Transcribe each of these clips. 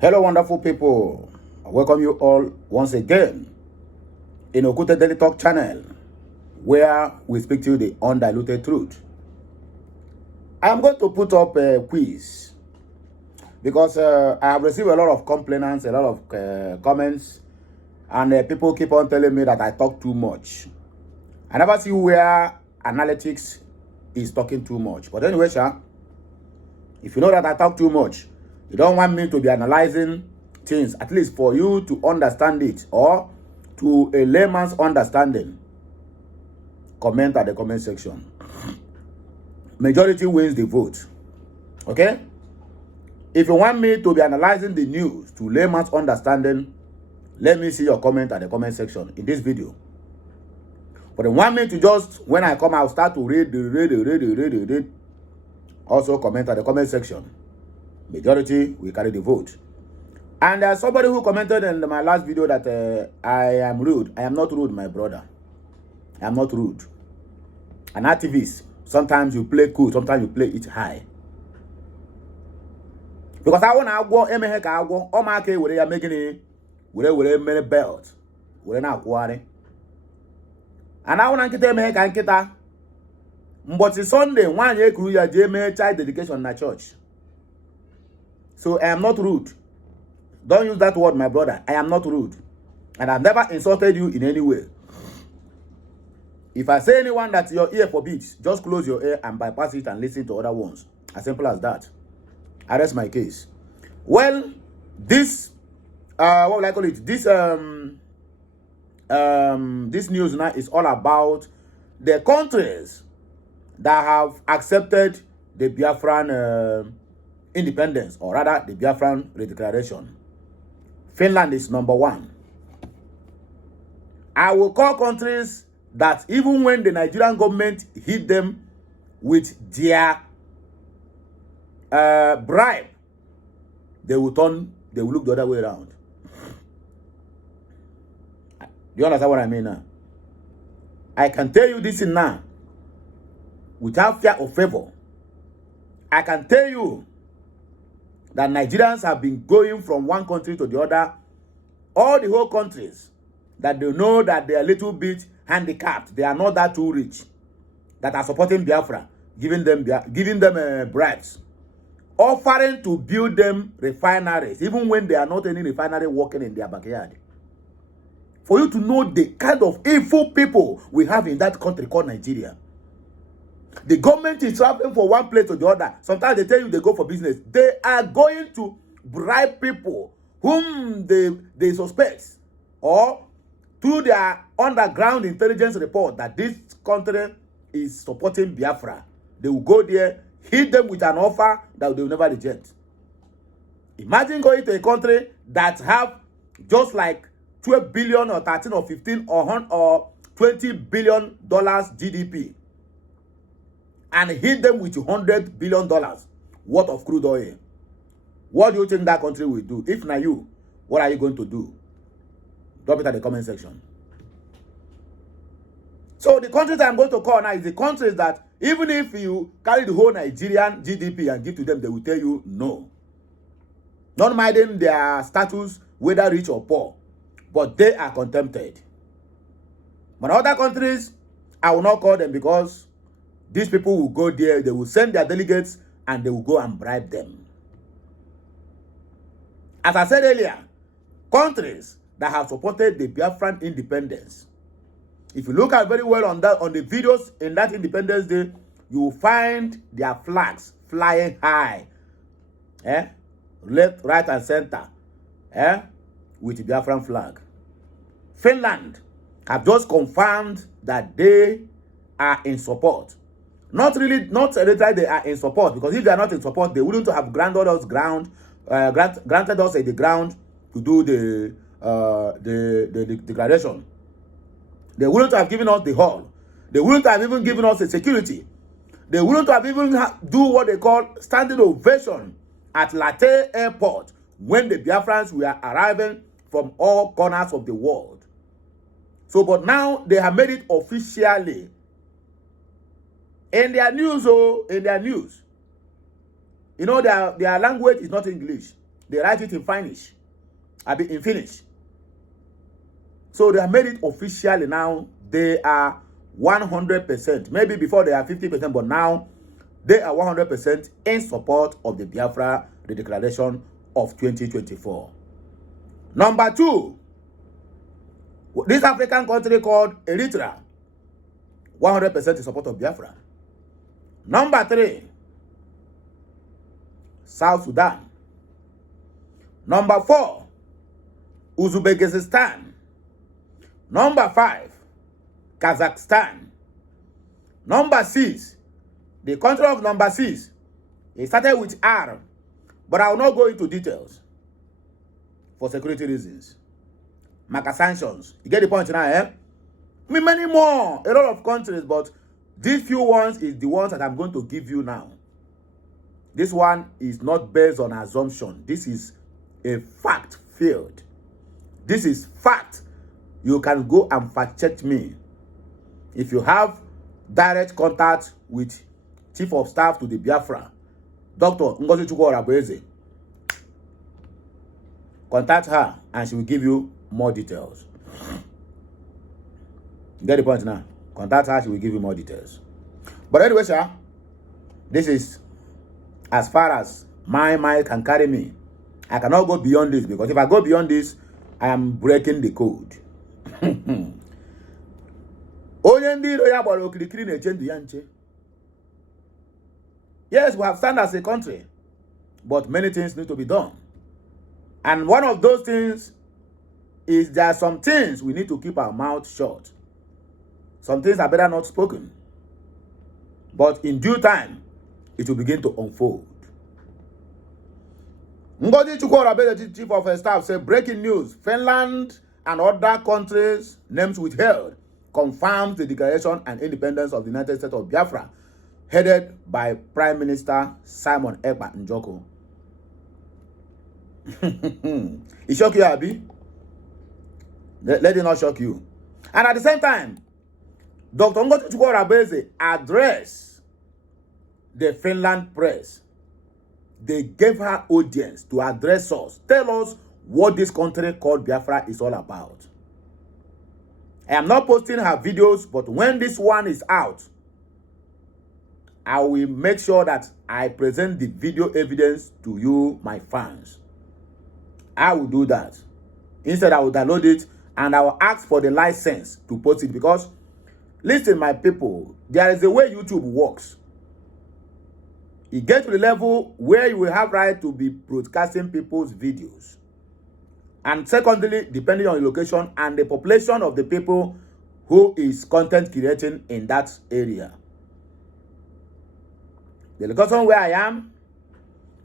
Hello, wonderful people. I welcome you all once again in Okute Daily Talk channel, where we speak to you the undiluted truth. I am going to put up a quiz because I have received a lot of complaints, a lot of comments, and people keep on telling me that I talk too much. I never see where analytics is talking too much. But anyway, if you know that I talk too much, you don't want me to be analyzing things, at least for you to understand it, or to a layman's understanding, comment at the comment section. Majority wins the vote. Okay? If you want me to be analyzing the news to layman's understanding, let me see your comment at the comment section in this video. But you want me to just, when I come, I'll start to read. Also comment at the comment section. Majority will carry the vote. And there's somebody who commented in my last video that I am rude. I am not rude, my brother. I am not rude. An activist, sometimes you play cool, sometimes you play it high. Because I want to go, I go, oh my God, we're making it, we're many belt, we're not quarry. And I want to get Emeka, but it's Sunday, 1 year career, Jame child dedication in the church. So I am not rude. Don't use that word, my brother. I am not rude. And I've never insulted you in any way. If I say anyone that your ear forbids, just close your ear and bypass it and listen to other ones. As simple as that. I rest my case. Well, this, what will I call it? This news now is all about the countries that have accepted the Biafran independence, or rather the Biafran redeclaration. Finland is number 1. I will call countries that even when the Nigerian government hit them with their bribe, they will look the other way around. You understand what I mean now? I can tell you this now, without fear or favor. I can tell you that Nigerians have been going from one country to the other, all the whole countries, that they know that they are a little bit handicapped, they are not that too rich, that are supporting Biafra, giving them bribes, offering to build them refineries, even when there are not any refinery working in their backyard. For you to know the kind of evil people we have in that country called Nigeria. The government is traveling from one place to the other. Sometimes they tell you they go for business. They are going to bribe people whom they suspect, or through their underground intelligence report, that this country is supporting Biafra. They will go there, hit them with an offer that they will never reject. Imagine going to a country that have just like 12 billion or 13 or 15 or $20 billion GDP, and hit them with $100 billion worth of crude oil. What do you think that country will do? If not you, what are you going to do? Drop it at the comment section. So the countries I'm going to call now is the countries that even if you carry the whole Nigerian GDP and give to them, they will tell you no. Not minding their status, whether rich or poor, but they are contented. But other countries, I will not call them, because these people will go there, they will send their delegates, and they will go and bribe them. As I said earlier, countries that have supported the Biafran independence, if you look at very well on the videos in that Independence Day, you will find their flags flying high. Left, right, and center. With the Biafran flag. Finland have just confirmed that they are in support. Not that they are in support, because if they are not in support, they wouldn't have granted us the ground to do the declaration. They wouldn't have given us the hall. They wouldn't have even given us the security. They wouldn't have even do what they call standing ovation at Latte Airport when the Biafrans were arriving from all corners of the world. So, but now they have made it officially. In their news, you know, their language is not English. They write it in Finnish. In Finnish. So they have made it officially now. They are 100%. Maybe before they are 50%, but now they are 100% in support of the Biafra, the declaration of 2024. Number 2, this African country called Eritrea, 100% in support of Biafra. Number 3, South Sudan. Number 4, Uzbekistan. Number 5, Kazakhstan. Number 6, the country of number 6, it started with R, but I will not go into details for security reasons. Maka sanctions. You get the point now, eh? Many more, a lot of countries, but these few ones is the ones that I'm going to give you now. This one is not based on assumption. This is a fact field. This is fact. You can go and fact check me. If you have direct contact with Chief of Staff to the Biafra, Dr. Ngozi Chukwuorabueze, contact her and she will give you more details. You get the point now? Contact her, she will give you more details. But anyway, sir, this is as far as my mind can carry me. I cannot go beyond this, because if I go beyond this, I am breaking the code. Yes, we have stand as a country, but many things need to be done. And one of those things is there are some things we need to keep our mouth shut. Some things are better not spoken. But in due time, it will begin to unfold. Ngozi Chukwuorabueze, Chief of Staff, said, breaking news, Finland and other countries' names withheld confirms the declaration and independence of the United States of Biafra, headed by Prime Minister Simon Ekpa Njoko. It shock you, Abi? Let it not shock you. And at the same time, Dr. Ngozi Chukwuorabueze addressed the Finland press. They gave her audience to address us, tell us what this country called Biafra is all about. I am not posting her videos, but when this one is out, I will make sure that I present the video evidence to you, my fans. I will do that. Instead, I will download it and I will ask for the license to post it, because, listen, my people, there is a way YouTube works. You get to the level where you will have right to be broadcasting people's videos. And secondly, depending on your location and the population of the people who is content creating in that area. The location where I am,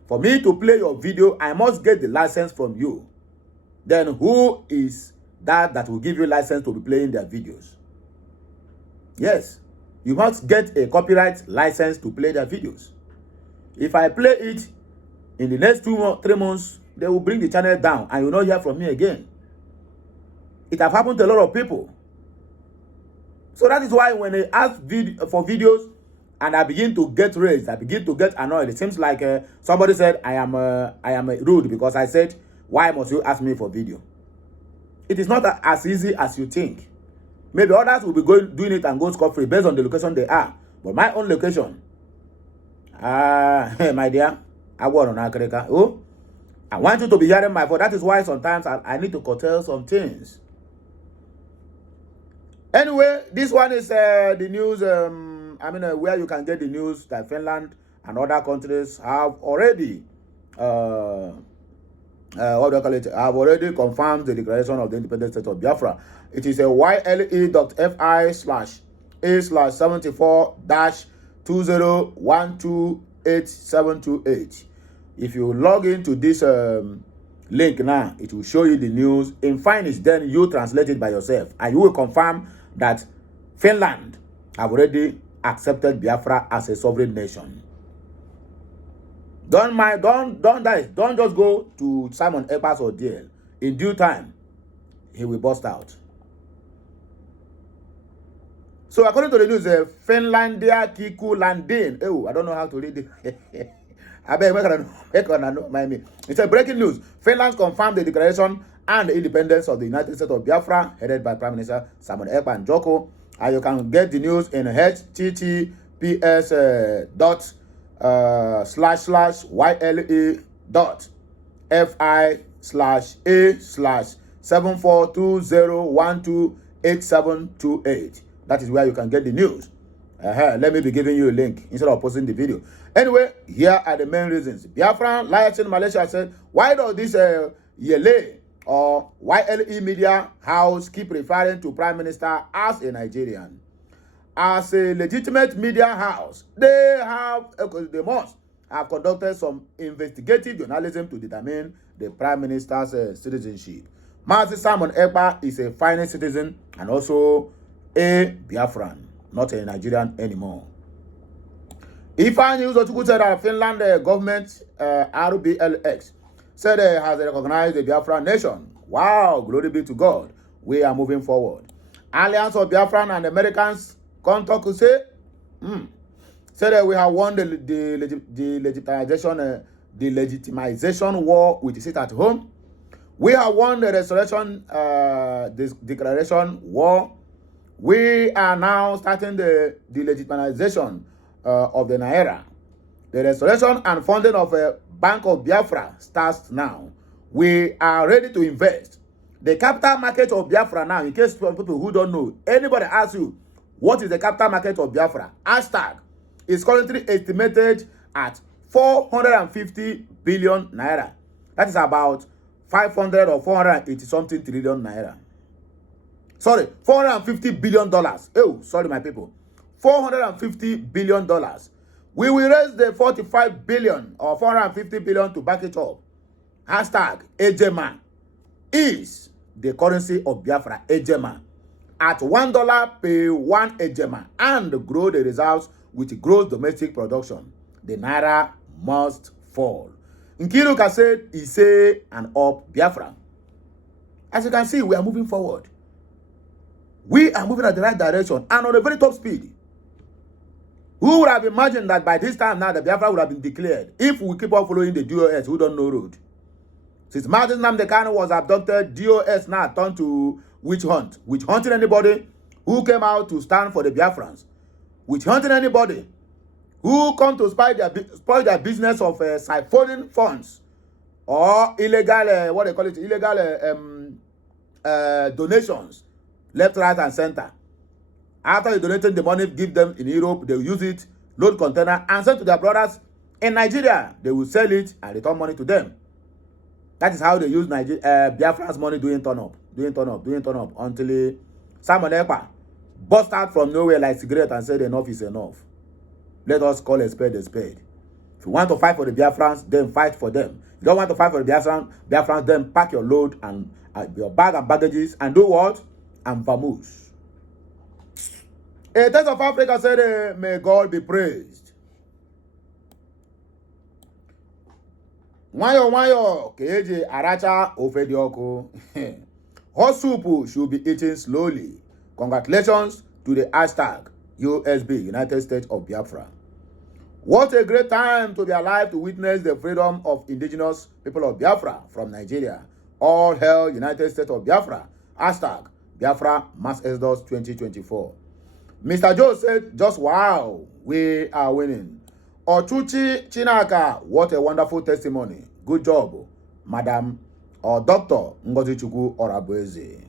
for me to play your video, I must get the license from you. Then who is that will give you license to be playing their videos? Yes, you must get a copyright license to play their videos. If I play it in the next 3 months, they will bring the channel down and you will not hear from me again. It has happened to a lot of people. So that is why when they ask for videos and I begin to get raised, I begin to get annoyed. It seems like somebody said I am rude because I said, why must you ask me for video? It is not as easy as you think. Maybe others will be doing it and go scot-free based on the location they are. But my own location, my dear, I want you to be hearing my voice. That is why sometimes I need to curtail some things. Anyway, this one is the news. Where you can get the news that Finland and other countries have already, have already confirmed the declaration of the independent state of Biafra. It is a yle.fi/A/74-20128728. If you log into this link now, it will show you the news in Finnish. Then you translate it by yourself, and you will confirm that Finland have already accepted Biafra as a sovereign nation. Don't just go to Simon Ekpa's ordeal. In due time, he will burst out. So according to the news, Finlandia Kiku Landin. Oh, I don't know how to read it. I beg, make on mind me. It's a breaking news. Finland confirmed the declaration and the independence of the United States of Biafra, headed by Prime Minister Simon Ekpa Njoko. And you can get the news in https //yle.fi/a/7420128728. That is where you can get the news. Let me be giving you a link instead of posting the video. Anyway, here are the main reasons. Biafra riots in Malaysia said, why does this Yele or YLE media house keep referring to Prime Minister as a Nigerian? As a legitimate media house, they must have conducted some investigative journalism to determine the Prime Minister's citizenship. Mazi Simon Ekpa is a Finnish citizen and also a Biafran, not a Nigerian anymore. Ifeanyi Uzochukwu said that Finland government, RBLX, said it has recognized the Biafran nation. Wow, glory be to God. We are moving forward. Alliance of Biafran and Americans, Kontoku said that we have won the legitimization war with the sit at home. We have won the restoration declaration war. We are now starting the legitimization of the Naira. The restoration and funding of a Bank of Biafra starts now. We are ready to invest. The capital market of Biafra now, in case for people who don't know, anybody asks you, what is the capital market of Biafra? Hashtag is currently estimated at 450 billion Naira. That is about 500 or 480 something trillion Naira. Sorry, $450 billion. Oh, sorry, my people. $450 billion. We will raise the 45 billion or 450 billion to back it up. Hashtag Ejema is the currency of Biafra. Ejema at $1 per 1 Ejema and grow the reserves with gross domestic production. The Naira must fall. Nkiruka said, Ise and up Biafra. As you can see, we are moving forward. We are moving at the right direction and on a very top speed. Who would have imagined that by this time now the Biafra would have been declared if we keep on following the DOS who don't know road? Since Martin Nnamdi Kanu was abducted, DOS now turned to witch hunt. Witch hunting anybody who came out to stand for the Biafrans. Witch hunting anybody who come to spoil their business of siphoning funds or illegal, what they call it, illegal donations, left, right, and center. After you donated the money, give them in Europe, they will use it, load container, and send to their brothers in Nigeria. They will sell it and return money to them. That is how they use Biafra's money doing turn up, until Simon Ekpa bust out from nowhere like cigarette and said enough is enough. Let us call a spade a spade. If you want to fight for the Biafrans, then fight for them. If you don't want to fight for the Biafrans, then pack your load and your bag and baggages and do what? And vamoose. A Test of Africa said, may God be praised. Wayo, Keje Aracha Ofedioko. Hot soup should be eaten slowly. Congratulations to the hashtag USB, United States of Biafra. What a great time to be alive to witness the freedom of indigenous people of Biafra from Nigeria. All hail United States of Biafra. Hashtag Biafra Mass Exodus 2024. Mr. Joe said, just wow, we are winning. Ochuchi Chinaka, what a wonderful testimony. Good job, Madam or Dr. Ngozi Chukwu Orabueze.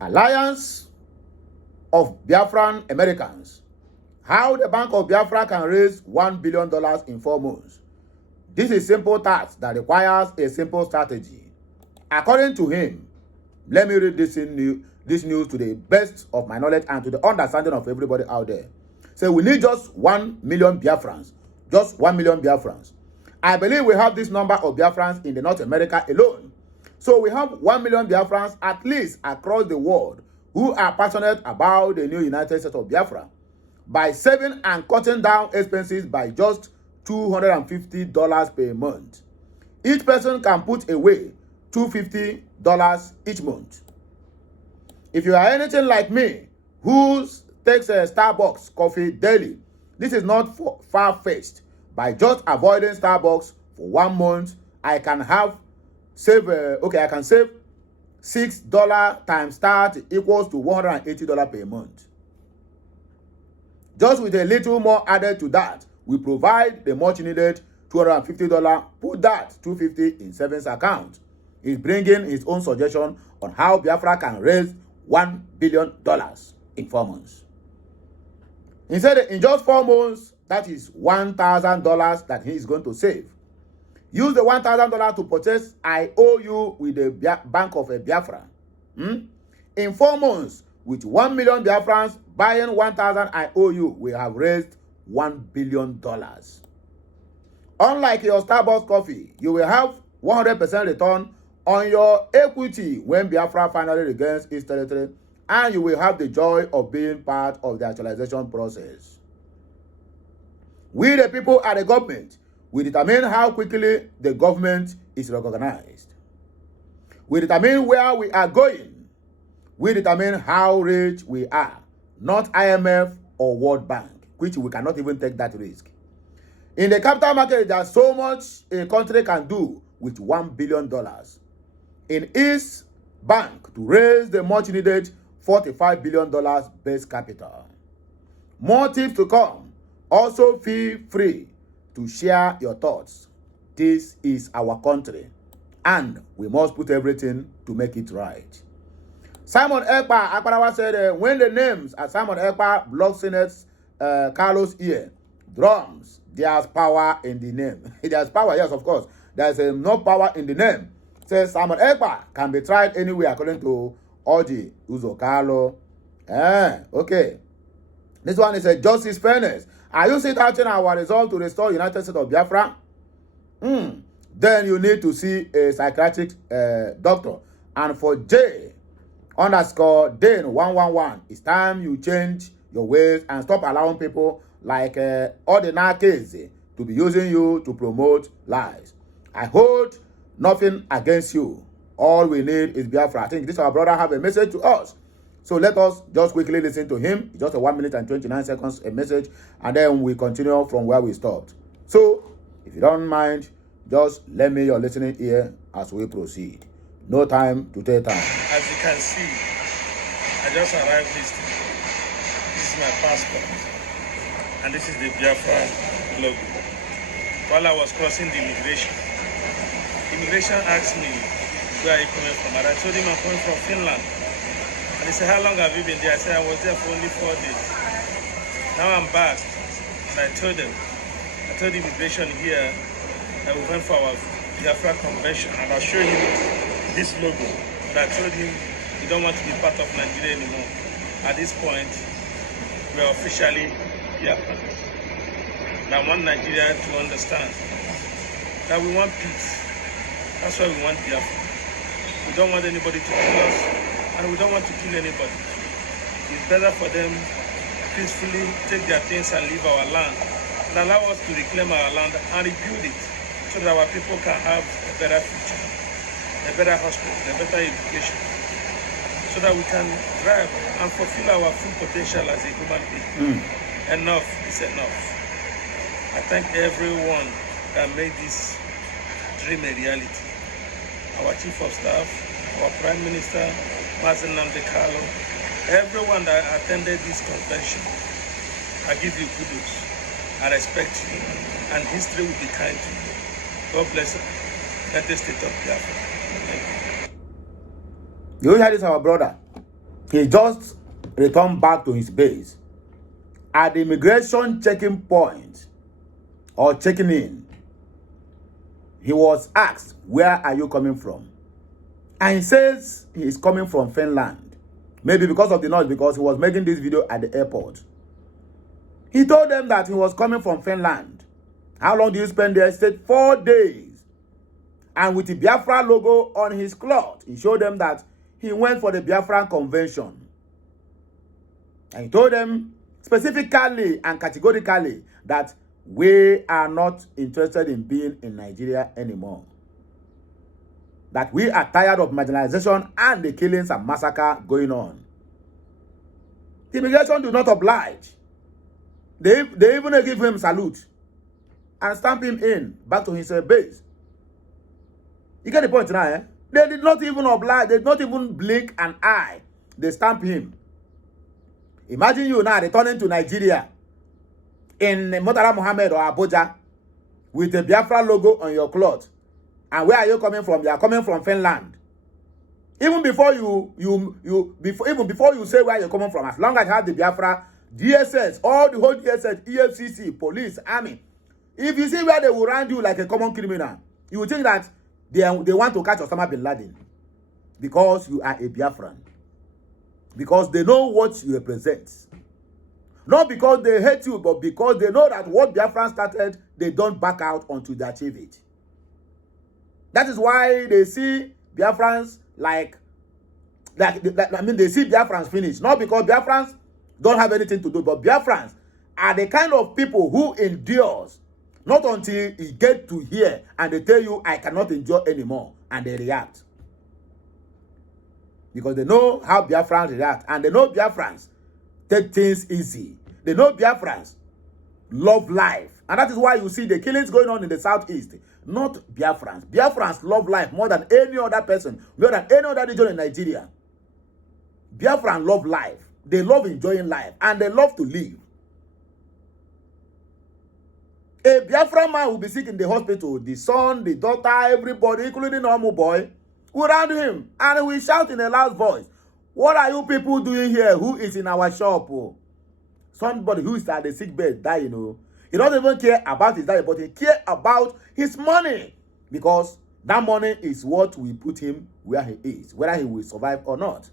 Alliance of Biafran Americans. How the Bank of Biafra can raise $1 billion in 4 months. This is simple task that requires a simple strategy. According to him, let me read this news to the best of my knowledge and to the understanding of everybody out there. So we need just 1 million Biafrans. Just 1 million Biafrans. I believe we have this number of Biafrans in the North America alone. So we have 1 million Biafrans at least across the world who are passionate about the new United States of Biafra. By saving and cutting down expenses by just $250 per month. Each person can put away $250 each month. If you are anything like me, whose takes a Starbucks coffee daily. This is not far-fetched. By just avoiding Starbucks for 1 month, I can save $6 times that equals to $180 per month. Just with a little more added to that, we provide the much needed $250. Put that $250 in savings account. He's bringing his own suggestion on how Biafra can raise $1 billion in 4 months. He said in just 4 months, that is $1,000 that he is going to save. Use the $1,000 to purchase IOU with the Bank of Biafra. In 4 months, with 1 million Biafrans buying 1,000 IOU, we have raised $1 billion. Unlike your Starbucks coffee, you will have 100% return on your equity when Biafra finally regains its territory, and you will have the joy of being part of the actualization process. We, the people, and the government, we determine how quickly the government is recognized. We determine where we are going. We determine how rich we are, not IMF or World Bank, which we cannot even take that risk. In the capital market, there's so much a country can do with $1 billion. In its bank to raise the much needed $45 billion base capital. More tips to come. Also feel free to share your thoughts. This is our country, and we must put everything to make it right. Simon Ekpa Akparawa said, when the names at Simon Ekpa blocks Senate's Carlos ear, drums, there's power in the name. There's power, yes, of course. There's no power in the name. Says Simon Ekpa can be tried anywhere according to Oji Uzo Carlo. Okay. This one is a justice fairness. Are you still doubting our resolve to restore United States of Biafra? Then you need to see a psychiatric doctor. And for J_Dane111, it's time you change your ways and stop allowing people like Ordinakeze to be using you to promote lies. I hold nothing against you. All we need is Biafra. I think this our brother have a message to us. So let us just quickly listen to him. Just a 1 minute and 29 seconds a message, and then we continue from where we stopped. So if you don't mind, just lend me your listening ear as we proceed. No time to take time. As you can see, I just arrived listening. This is my passport, and this is the Biafra logo. While I was crossing the immigration asked me, where are you coming from? And I told him I'm coming from Finland. And he said, how long have you been there? I said, I was there for only 4 days. Now I'm back. And I told the immigration here that we went for our Biafra convention. And I'll show him this logo. And I told him we don't want to be part of Nigeria anymore. At this point, we are officially Biafra. And I want Nigeria to understand that we want peace. That's why we want Biafra. We don't want anybody to kill us, and we don't want to kill anybody. It's better for them peacefully take their things and leave our land, and allow us to reclaim our land and rebuild it so that our people can have a better future, a better hospital, a better education, so that we can thrive and fulfill our full potential as a human being. Enough is enough. I thank everyone that made this dream a reality. Our Chief of Staff, our Prime Minister, Mazen Namdekalo, everyone that attended this convention, I give you kudos. I respect you, and history will be kind to you. God bless you. Let the state of Biafra. Thank you. You hear this, our brother? He just returned back to his base. At the immigration checking point, or checking in, he was asked, where are you coming from? And he says he is coming from Finland. Maybe because of the noise, because he was making this video at the airport. He told them that he was coming from Finland. How long do you spend there? He said 4 days. And with the Biafra logo on his cloth, he showed them that he went for the Biafra convention. And he told them specifically and categorically that we are not interested in being in Nigeria anymore. That we are tired of marginalization and the killings and massacre going on. The immigration do not oblige. They even give him salute and stamp him in back to his base. You get the point now, eh? They did not even oblige. They did not even blink an eye. They stamp him. Imagine you now returning to Nigeria in Murtala Mohammed or Abuja with a Biafra logo on your cloth. And where are you coming from? You are coming from Finland. Even before before you say where you're coming from, as long as you have the Biafra, DSS, all the whole DSS, EFCC, police, army, if you see where they will round you like a common criminal, you will think that they want to catch Osama bin Laden because you are a Biafran. Because they know what you represent. Not because they hate you, but because they know that what Biafran started, they don't back out until they achieve it. That is why they see Biafrans they see Biafrans finish. Not because Biafrans don't have anything to do, but Biafrans are the kind of people who endures. Not until you get to here and they tell you, I cannot endure anymore, and they react. Because they know how Biafrans react, and they know Biafrans take things easy. They know Biafrans love life. And that is why you see the killings going on in the southeast. Not Biafrans. Biafrans love life more than any other person, more than any other region in Nigeria. Biafrans love life. They love enjoying life, and they love to live. A Biafran man will be sick in the hospital. The son, the daughter, everybody, including normal boy, will round him and will shout in a loud voice, "What are you people doing here? Who is in our shop?" Oh. Somebody who is at the sick bed die, you know. He doesn't even care about his diet, but he cares about his money. Because that money is what will put him where he is, whether he will survive or not.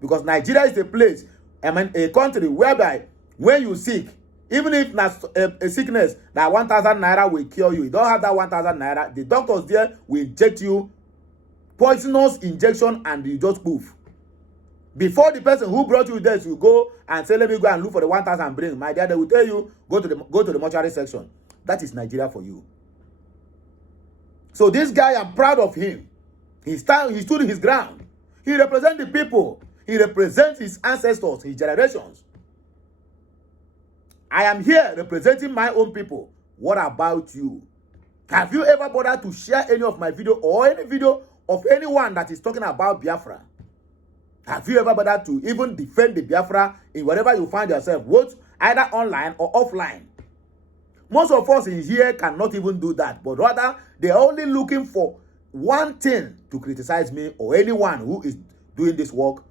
Because Nigeria is a place, a country whereby when you sick, even if that's a sickness that 1,000 naira will cure you, you don't have that 1,000 naira, the doctors there will inject you poisonous injection and you just poof. Before the person who brought you there to go and say, let me go and look for the 1,000 and bring, my dear, they will tell you, go to the mortuary section. That is Nigeria for you. So this guy, I'm proud of him. He stood his ground. He represents the people. He represents his ancestors, his generations. I am here representing my own people. What about you? Have you ever bothered to share any of my video or any video of anyone that is talking about Biafra? Have you ever bothered to even defend the Biafra in wherever you find yourself, both either online or offline? Most of us in here cannot even do that, but rather they are only looking for one thing to criticize me or anyone who is doing this work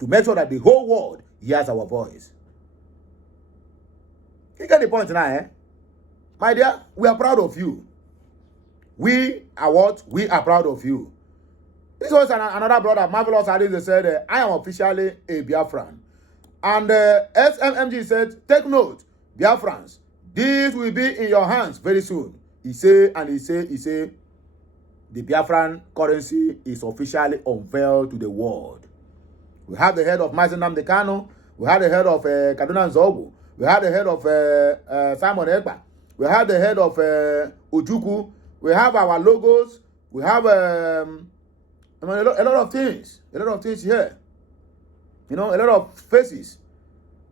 to make sure that the whole world hears our voice. You get the point now, eh? My dear, we are proud of you. We are what? We are proud of you. This was another brother, Marvelous Alice, they said, I am officially a Biafran. And SMMG said, take note, Biafrans, this will be in your hands very soon. He say, the Biafran currency is officially unveiled to the world. We have the head of Mazi Nnamdi Kanu. We have the head of Kaduna Nzogu. We have the head of Simon Ekpa. We have the head of Ojukwu. We have our logos. We have a lot of things. A lot of things here. You know, a lot of faces.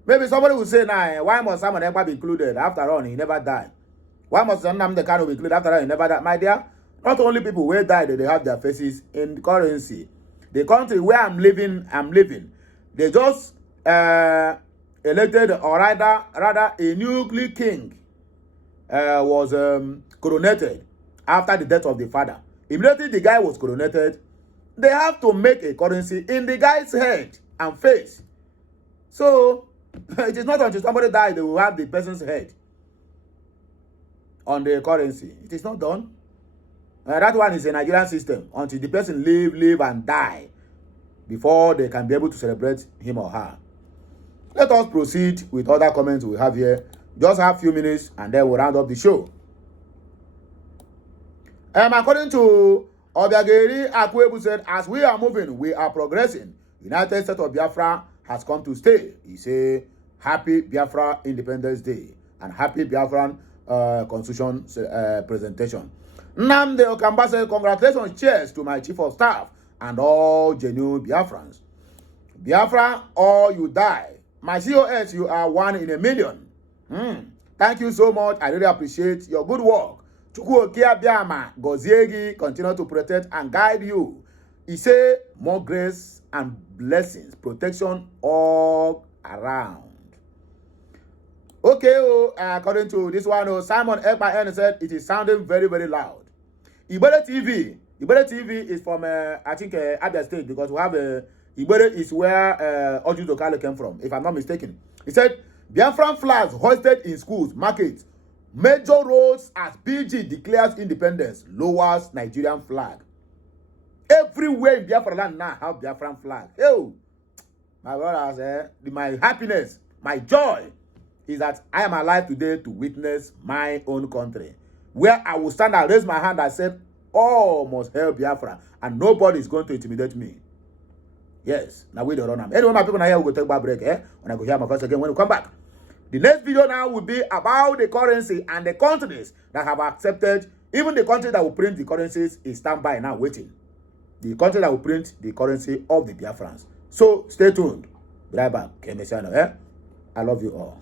Maybe somebody will say, now, why must Simon Ekpa be included? After all, he never died. Why must Nnamdi Kanu be included? After all, he never died. My dear, not only people who died, they have their faces in the currency. The country where I'm living, they just elected, or rather a new king was coronated after the death of the father. Immediately the guy was coronated, they have to make a currency in the guy's head and face. So it is not until somebody dies they will have the person's head on the currency. It is not done. That one is a Nigerian system until the person live and die before they can be able to celebrate him or her. Let us proceed with other comments we have here. Just have a few minutes and then we'll round up the show. According to Obiageri Akwebu said, as we are moving, we are progressing. United States of Biafra has come to stay. He said, happy Biafra Independence Day and happy Biafran Constitution presentation. Nnamdi Okamba said, congratulations, cheers to my chief of staff and all genuine Biafrans. Biafra or you die. my COS, you are 1 in a million. Thank you so much. I really appreciate your good work. Chukwuokia Biama Goziegi continue to protect and guide you. He say more grace and blessings, protection all around. Okay, according to this one, Simon Ekpa said it is sounding very, very loud. Ibere TV is from, I think, Abia State, because we have Ibere is where Oju Dokale came from, if I'm not mistaken. He said, Biafran flags hoisted in schools, markets, major roads as PG declares independence, lowers Nigerian flag. Everywhere in Biafra land now have Biafran flag. Yo, my brothers, my happiness, my joy is that I am alive today to witness my own country, where I will stand and raise my hand and say, all must help Biafra, and nobody is going to intimidate me. Yes, now we don't run them. Anyway, my people, now here we go take a break. When I go hear my voice again, when we come back. The next video now will be about the currency and the countries that have accepted. Even the country that will print the currencies is standby now waiting. The country that will print the currency of the Biafrans. So stay tuned. Be right back. I love you all.